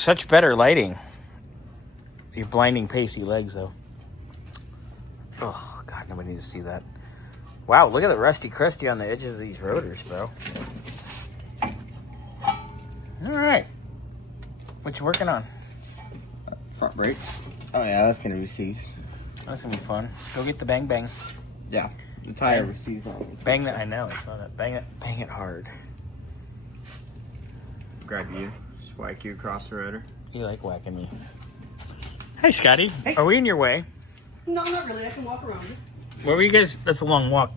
such better lighting. Your blinding pasty legs, though. Oh, God, nobody needs to see that. Wow, look at the rusty crusty on the edges of these rotors, bro. All right. What you working on? Front brakes. Oh, yeah, that's going to be seized. That's going to be fun. Go get the bang bang. Yeah, the tire was seized on it. Bang that, I know, I saw that. Bang it hard. Grab you, just whack you across the rotor. You like whacking me. Hey, Scotty. Hey. Are we in your way? No, not really. I can walk around it. Where were you guys? That's a long walk.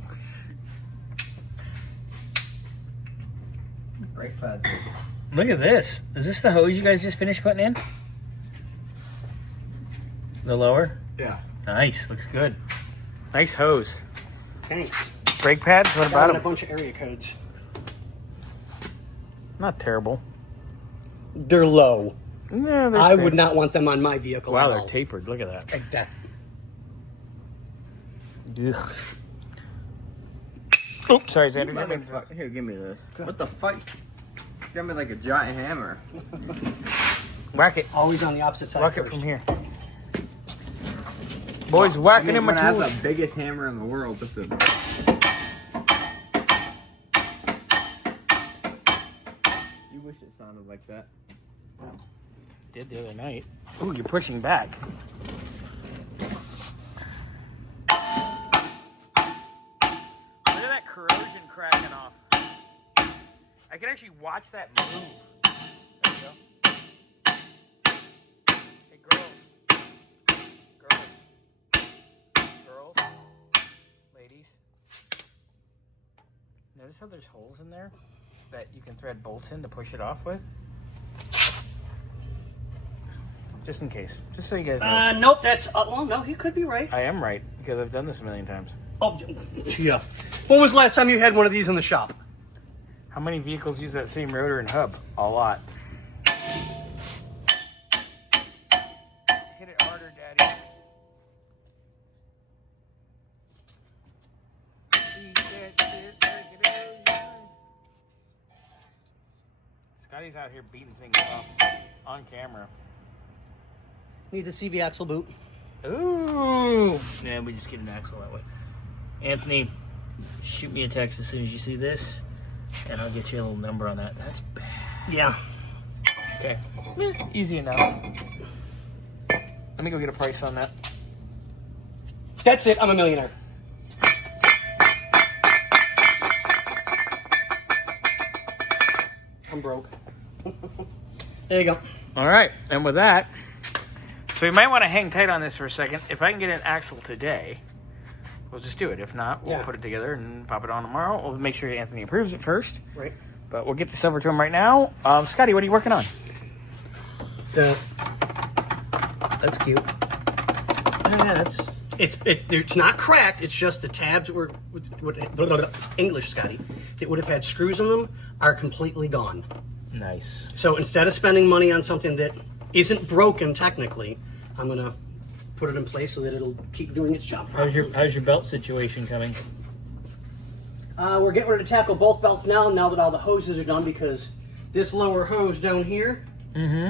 Brake pads. Look at this. Is this the hose you guys just finished putting in? The lower? Yeah. Nice. Looks good. Nice hose. Thanks. Brake pads? What about A them? bunch of area codes. Not terrible. They're low. Yeah, they're I fair. would not want them on my vehicle. Wow, at they're all. tapered. Look at that. Like that. Ugh. Oh, sorry, Xander. Here, give me this. What the fuck? Got me like a giant hammer. Whack it. Always on the opposite side. Whack it first. from here. Boys, whacking in my I have tools. the biggest hammer in the world. Just a... You wish it sounded like that. Did the other night. Ooh, you're pushing back. Look at that corrosion cracking off. I can actually watch that move. There we go. Hey, girls. Ladies. Notice how there's holes in there that you can thread bolts in to push it off with? Just in case. Just so you guys know. Nope, that's... well, no, he could be right. I am right, because I've done this a million times. Oh, yeah. When was the last time you had one of these in the shop? How many vehicles use that same rotor and hub? A lot. Hit it harder, Daddy. Scotty's out here beating things off on camera. Need a CV axle boot. Ooh! Yeah, we just get an axle that way. Anthony, shoot me a text as soon as you see this, and I'll get you a little number on that. That's bad. Yeah. Okay. Easy enough. Let me go get a price on that. That's it. I'm a millionaire. I'm broke. There you go. All right, and with that, so you might want to hang tight on this for a second. If I can get an axle today, we'll just do it. If not, we'll put it together and pop it on tomorrow. We'll make sure Anthony approves it first. Right. But we'll get this over to him right now. Scotty, what are you working on? That's cute. Yeah, that's... It's not cracked. It's just the tabs were English, Scotty. That would have had screws in them are completely gone. Nice. So instead of spending money on something that isn't broken technically, I'm gonna put it in place so that it'll keep doing its job properly. How's your belt situation coming? We're getting ready to tackle both belts now that all the hoses are done, because this lower hose down here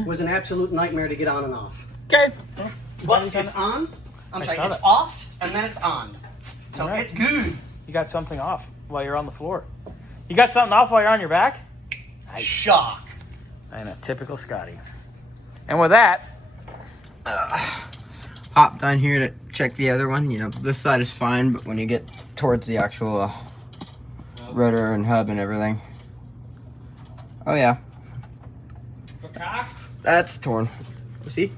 was an absolute nightmare to get on and off. Okay. But it's on. It's saw that. off and then it's on. So Right. it's good. You got something off while you're on the floor. You got something off while you're on your back? Shock. I know, typical Scotty. And with that, Hop down here to check the other one. You know, this side is fine, but when you get towards the actual rotor and hub and everything. Oh yeah. That's torn. See?